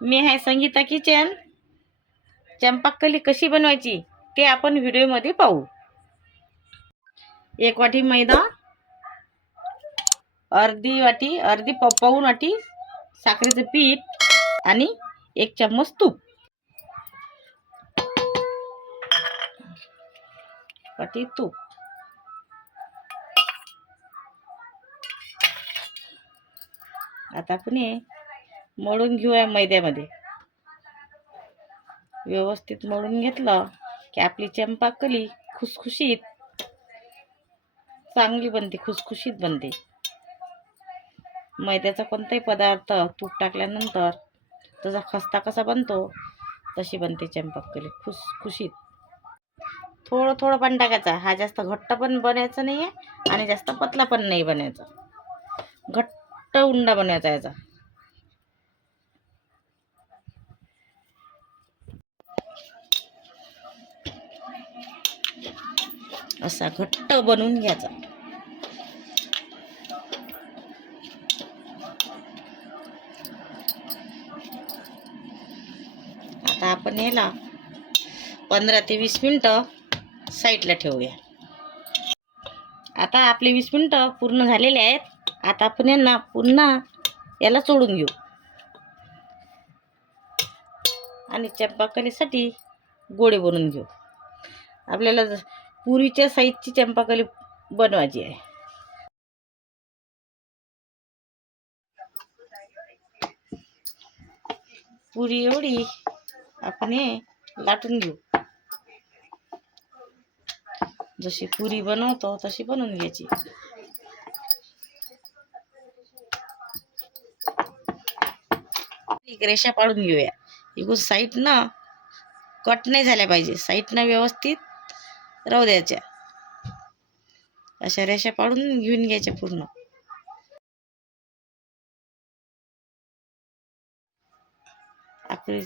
मी आहे संगीता किचन. चंपाकली कशी बनवायची ते आपण व्हिडिओमध्ये पाहू. 1 वाटी मैदा, अर्धी पाऊण वाटी साखरेचं पीठ आणि 1 चम्मच तूप. वाटी तूप. आता आपण हे मळून घेऊया मैद्यामध्ये. व्यवस्थित मळून घेतलं की आपली चंपाकली खुसखुशीत चांगली बनते, खुसखुशीत बनते. मैद्याचा कोणताही पदार्थ तूप टाकल्यानंतर त्याचा खस्ता कसा बनतो तशी बनते चंपाकली खुसखुशीत. थोडं थोडं पाणी टाकायचं. हा जास्त घट्ट पण बनायचं नाही आहे आणि जास्त पतला पण नाही बनायचा. घट्ट उंडा बनवायचा याचा. असा घट्ट बनवून घ्यायचा. आता आपण याला 15 ते 20 मिनिटं साईडला ठेवूया. आता आपले 20 मिनिटं पूर्ण झालेले आहेत. आता आपण यांना पुन्हा याला चोळून घेऊ आणि चंपाकलीसाठी गोळे बनवून घेऊ. आपल्याला पुरीच्या साईजची चंपाकली बनवायची आहे. पुरी एवढी आपण हे लाटून घेऊ. जशी पुरी बनवतो तशी बनवून घ्यायची. एक रेषा पाडून घेऊया. इकडून साईडनं कट नाही झाल्या पाहिजे, साईडनं व्यवस्थित राहू द्यायच्या. अशा रेषा पाडून घेऊन घ्यायच्या पूर्ण. आपली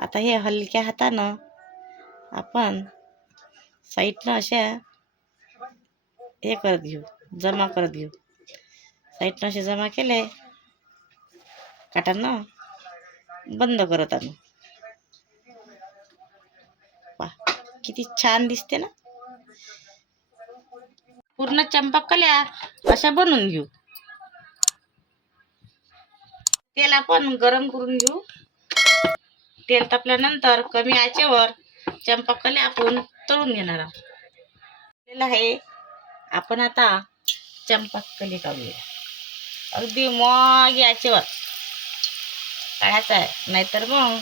आता हे हलक्या हातानं आपण साईडनं अशा हे करत घेऊ, जमा करत घेऊ. साईडनं असे जमा केले काटानं बंद करत आणू. पहा किती छान दिसते ना. पूर्ण चंपाकल्या अशा बनवून घेऊ. तेल आपण गरम करून घेऊ. तेल तापल्यानंतर कमी आचेवर चंपाकल्या आपण तळून घेणार आहोत. आहे आपण आता चंपाकली काढूया. अगदी मग आचेवर काढायचा आहे, नाहीतर मग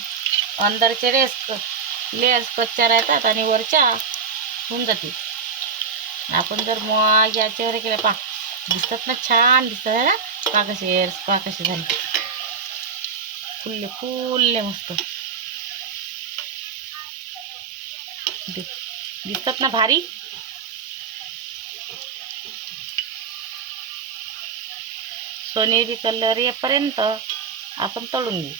अंदरचे लेयर्स कच्च्या राहतात आणि वरच्या होऊन जातील. आपण जर मग आचेवर केलं पा दिसतात ना, छान दिसतात ना. पा कसे झाले फुल्ले फुल्ले मस्त दिसतात ना, भारी. सोनेरी कलर येपर्यंत आपण तळून घेऊ.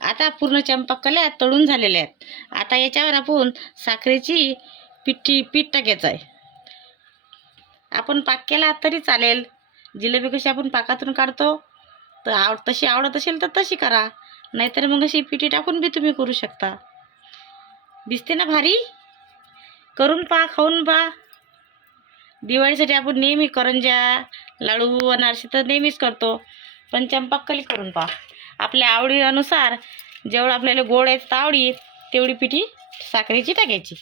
आता पूर्ण चंपाकल्या तळून झालेल्या आहेत. आता याच्यावर आपण साखरेची पीठ टाकायचं आहे. आपण पाक केला तरी चालेल. जिलेबी कशी आपण पाकातून काढतो तर तशी आवडत असेल तर तशी करा, नाहीतर मग अशी पिठी टाकून बी तुम्ही करू शकता. दिसते ना भारी. करून पहा, खाऊन पहा. दिवाळीसाठी आपण नेहमी करंज्या, लाडू, अनारसे तर नेहमीच करतो, पण चंपाकली करून पहा. आपल्या आवडीनुसार जेवढं आपल्याला गोड आहे आवडी तेवढी पिठी साखरेची टाकायची.